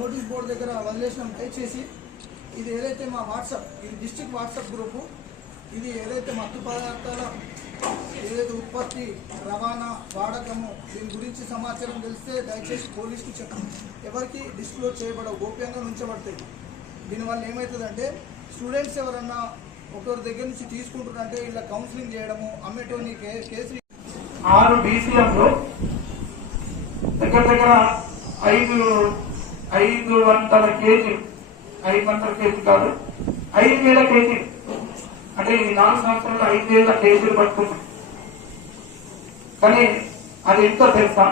Notice board దగ్గర వదిలేసినాం దయచేసి ఇది ఏదైతే మా వాట్సాప్ ఇది డిస్ట్రిక్ట్ వాట్సాప్ గ్రూపు ఇది ఏదైతే మత్తు పదార్థాల ఏదైతే ఉత్పత్తి రవాణా వాడకము దీని గురించి సమాచారం తెలిస్తే దయచేసి పోలీస్కి చెప్పండి. ఎవరికి డిస్క్లోజ్ చేయబడవు గోప్యంగా ఉంచబడతాయి. దీనివల్ల ఏమవుతుందంటే స్టూడెంట్స్ ఎవరన్నా ఒకరి దగ్గర నుంచి తీసుకుంటున్నారంటే ఇలా కౌన్సిలింగ్ చేయడము అమ్మేటోని కేసు ఆరు బీసీఎంలో దగ్గర దగ్గర ఐదు ఐదు వందల కేజీ ఐదు వందల కేజీ కాదు ఐదు వేల కేజీ అంటే ఈ నాలుగు సంవత్సరాలు ఐదు వేల కేజీలు పట్టుకున్నాం. కానీ అది ఎంతో తెలుసా?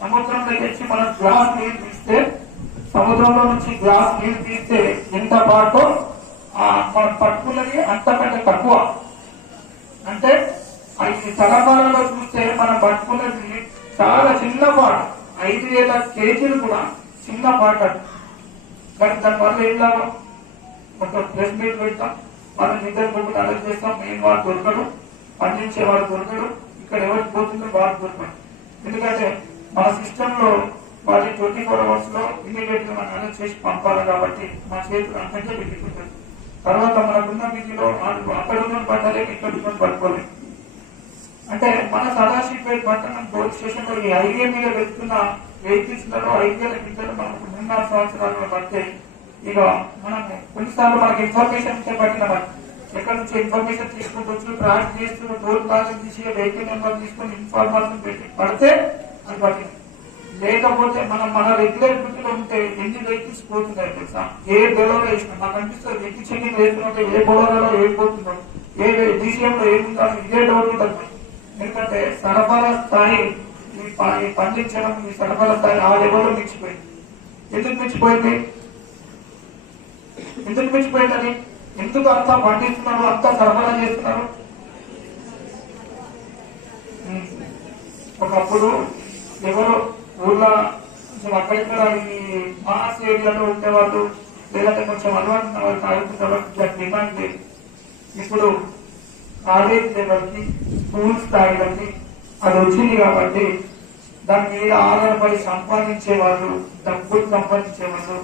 సముద్రం దగ్గరికి మనం గ్లాస్ నీరు తీస్తే సముద్రంలో నుంచి గ్లాస్ నీరు తీస్తే ఎంత పాటో ఆ మనం పట్టుకున్నది అంతకంటే తక్కువ. అంటే ఈ తలమాలలో చూస్తే మనం పట్టుకున్నది చాలా చిన్న పాట. ఐదు వేల కేజీలు కూడా చిన్న పాట కానీ దానివల్ల ఏం లాభం? ఒక ప్రెస్ మీట్ పెడతాం మనం నిద్ర పోకుండా అలర్ట్ చేస్తాం మెయిన్ వాడు దొరకడు పండించే వాడు దొరకడు ఇక్కడ ఎవరికి పోతుందో వాడు దొరకడు ఎందుకంటే మన సిస్టమ్లో వాటి ట్వంటీ ఫోర్ అవర్స్లో ఇమీడియట్గా మనం అలర్ట్ చేసి పంపాలి కాబట్టి మా చేతులు అంతకే బిగిపోతుంది తర్వాత మనకున్న బిజీలో వాళ్ళు అక్కడ ఉన్న పట్టలేక ఇక్కడ ఉన్న పట్టుకోలేదు అంటే మన సదాశివపేట పట్టణం పోలీస్ స్టేషన్ వరకు ఈ హైవే మీద వెళ్తున్న వెహికల్స్లలో ఐదేళ్ళ కింద మనకు మూడున్నర సంవత్సరాలు పడితే ఇక మనం కొన్నిసార్లు మనకి ఇన్ఫర్మేషన్ చేపట్టిన ఎక్కడ నుంచి ఇన్ఫర్మేషన్ తీసుకుంటూ ట్రాక్ చేస్తూ టోల్ ప్లాజా తీసి వెహికల్ నెంబర్ తీసుకొని ఇన్ఫర్మేషన్ పెట్టి పడితే అది పట్టింది. లేకపోతే మనం మన రెగ్యులర్ డ్యూటీలో ఉంటే ఎన్ని వెహికల్స్ పోతున్నాయి తెలుసా? ఏ బెలోలో వేసినా నాకు అనిపిస్తుంది వెహికల్ చెక్కింగ్ వేస్తుంటే ఏ బొలోలో ఏం పోతుందో ఏ డీసీఎంలో ఏముందో ఇదే డౌట్ ఉంటుంది ఎందుకంటే సరఫరా స్థాయి ఈ పండించడం ఈ సరఫరా స్థాయి ఆ లెవెల్లో మించిపోయింది. ఎందుకు మించిపోయింది? ఎందుకు మించిపోయిందని? ఎందుకు అంతా పండిస్తున్నారు అంతా సరఫరా చేస్తున్నారు? ఒకప్పుడు ఎవరు ఊళ్ళో కొంచెం అక్కడిక్కడ ఈ మాస్ ఏరియాలో ఉండేవాళ్ళు లేదంటే కొంచెం అలవాటు వాళ్ళకి డిమాండ్ లేదు. ఇప్పుడు కాలేజ్ లెవెల్కి స్కూల్ అది వచ్చింది కాబట్టి దాని మీద ఆధారపడి సంపాదించే వాళ్ళు డబ్బులు సంపాదించే వాళ్ళు